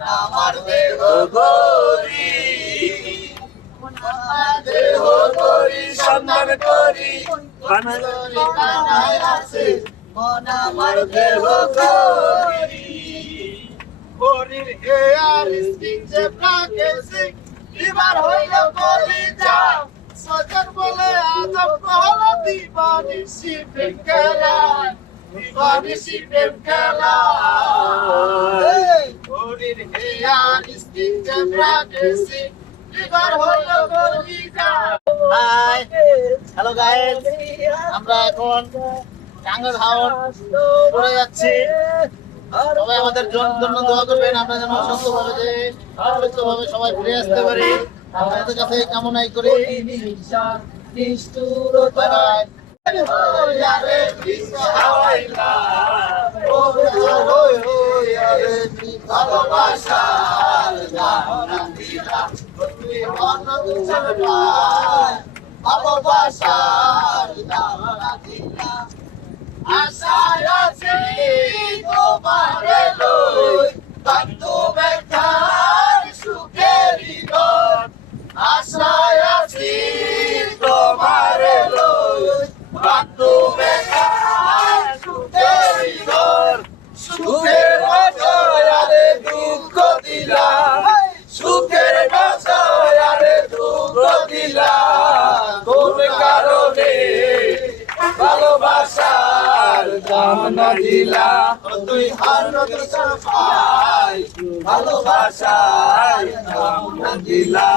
আমার দেহ করি, দেহ করি সম্মান করি, বানায় আছে মন আমার দেহ করি। করির এয়ার স্টিং যে প্রাকৃতিক এবার হইল কলিজা, সজন বলে আজব হল দিবানিশি প্রেম খেলা, দিবানিশি প্রেম খেলা। করির এয়ার স্টিং যে প্রাকৃতিক এবার হইল কলিজা। হাই, হ্যালো গাইস, আমরা এখন টাঙ্গাইল হাওর ঘুরে যাচ্ছি। সবাই আমাদের জন্য দোয়া করবেন, আমরা যেন সুস্থভাবে সবাই ঘুরে আসতে পারি, আপনাদের কাছে কামনাই করি। আশায় আছি তোমারে লই, বান্ধু বেকার সুখেরই ঘর। আশায় আছি তোমারে লই, বান্ধু বেকার সুখেরই ঘর। সুখের বাসায় আরে দুঃখ দিলা, সুখের বাসায় আরে দুঃখ দিলা, কোন কারণে ভালোবাসার দাম না দিলা, তুই হারত সবাই ভালোবাসার দাম না দিলা।